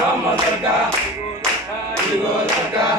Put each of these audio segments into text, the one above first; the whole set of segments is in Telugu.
Rama Durga, Igo Durga,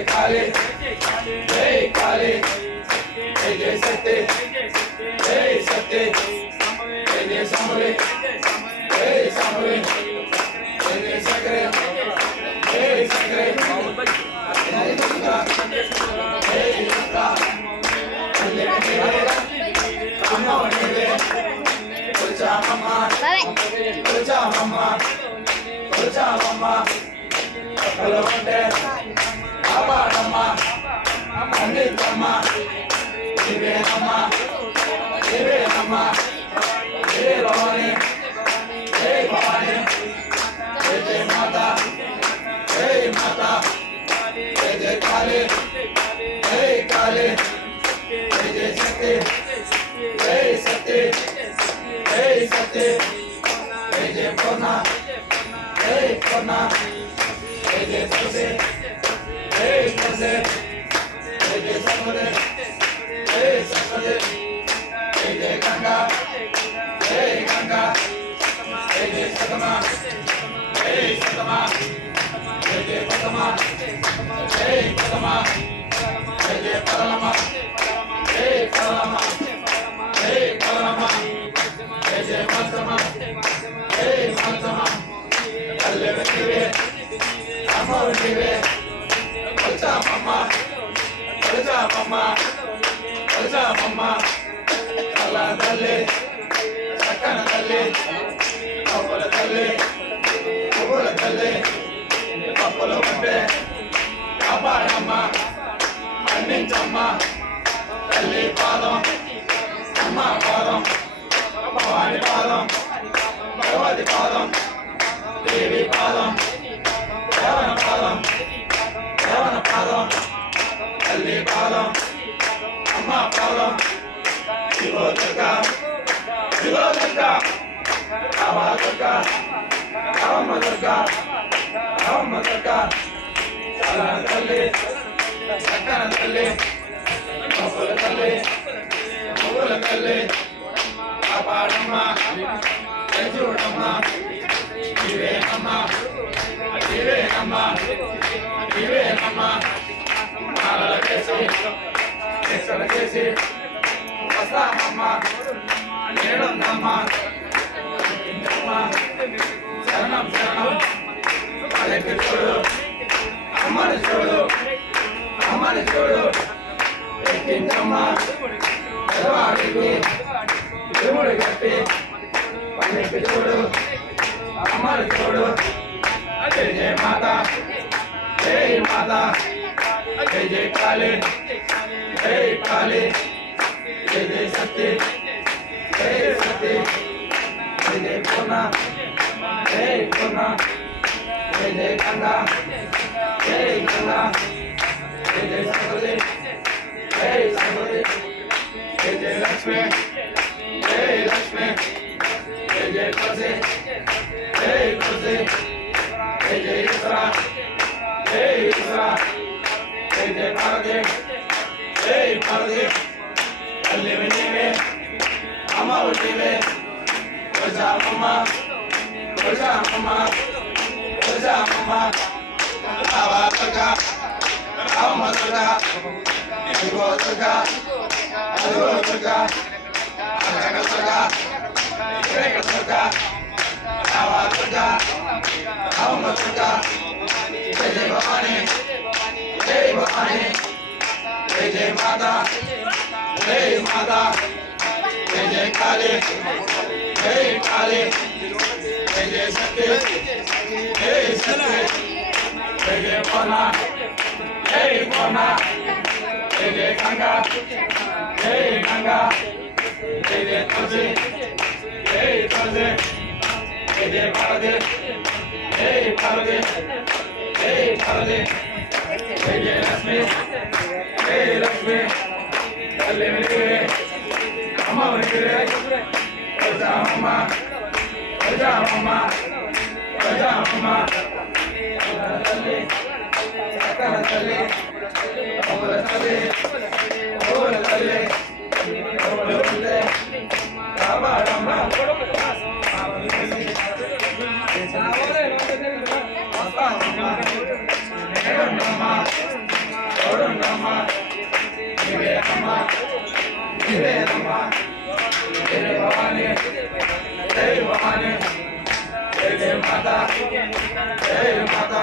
जय काले जय काले जय जय सत्य जय सत्य जय जय सामरे जय सामरे जय जय सकरे जय सकरे जय दुर्गा जय दुर्गा जय अम्मा वनेरे तुझा मम्मा तुझा मम्मा तुझा मम्मा कलवंडे அபாரம்மா அங்கீக்கம்மா திவேரம்மா திவேரம்மா ஜெய பவானி ஜெய பவானி ஜெய ஜெய மாதா ஜெய மாதா ஜெய ஜெய காளி ஜெய காளி ஜெய ஜெய சக்தி ஜெய சக்தி ஜெய சக்தி ஜெய ஜெய பொன்னா ஜெய பொன்னா ஜெய ஜெய சக்தி Amen. రామ దుర్గా రామ దుర్గా రామ దుర్గా చలన తల్లి చక్కన తల్లి పప్పుల తల్లి పువ్వుల తల్లి కాపాడమ్మ చూడమ్మ ఇవేనమ్మ ఇవేనమ్మ ఇవేనమ్మ మాలల చేసి చేసి जय जय काले जय काले जय जय सत्य जय सत्य जय जय कोना जय कोना जय जय गंगा जय गंगा जय जय सगोदे जय सगोदे जय जय लक्ष्मी ప్రజాపమా ప్రజాపమా ప్రజాపమా అవతగా అవమతగా ఇగోతగా అలోతగా అజగతగా ఇరేకతగా అవతగా అవమతగా జయ భవాని జయ భవాని జయ జయ మాతా జయ మాతా జయ జయ కాళీ जय काले जय सत्य जय सत्य जय पना जय पना जय गंगा जय गंगा जय तुझे जय तुझे जय परदे जय परदे जय परदे जय लक्ष्मी जय लक्ष्मी कल्याण करे अमर करे ప్రజామమ్మ ప్రజామమ్మ ప్రజామమ్మ తల్లి సకల తల్లి ఓల తల్లి ఓల తల్లి ఓల తల్లి రామారమ్మ నేనున్నమ్మ తోడున్నమ్మ నీవే అమ్మ నీవే అమ్మ జై భవాని జై భవాని జై జయ మాత జై మాత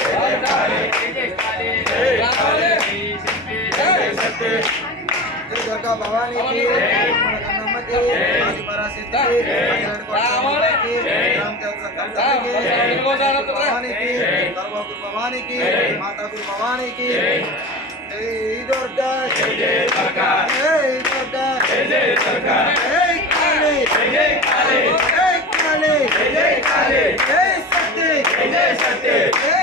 జై కాళీ జై కాళీ జై శక్తి జై దుర్గా భవానీకి కన్నమ్మకి ఆది పరాశక్తికి రామానికి భవానీకి సర్వగురు భవానీకి మాతాగురు భవానీకి జై దుర్గా జై జై దుర్గా జై దుర్గా జై జై దుర్గా Hey!